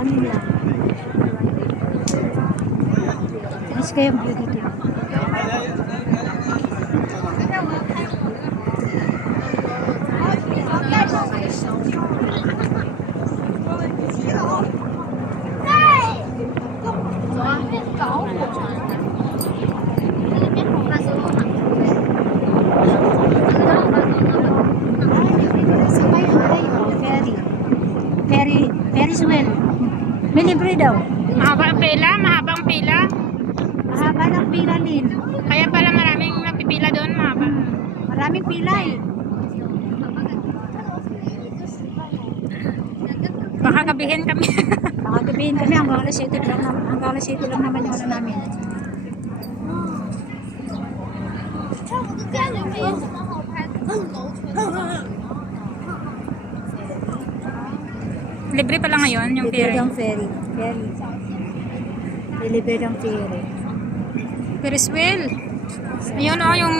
hangin lang. Tapos kayong view dito. Ferris wheel. May libre daw. Mahaba ang pila? Mahaba ang pila? Mahaba ng pila din. Kaya pala maraming napipila doon, mahaba. Maraming pila eh. Baka gabihin kami. Makagabihin kami hanggang alas 7 lang naman. Hanggang alas 7 lang naman yung ano namin. Libre pala ngayon yung Libre ferry. ng ferry. Ferry. Libre ng ferry. Ferris wheel. Ayun o, yung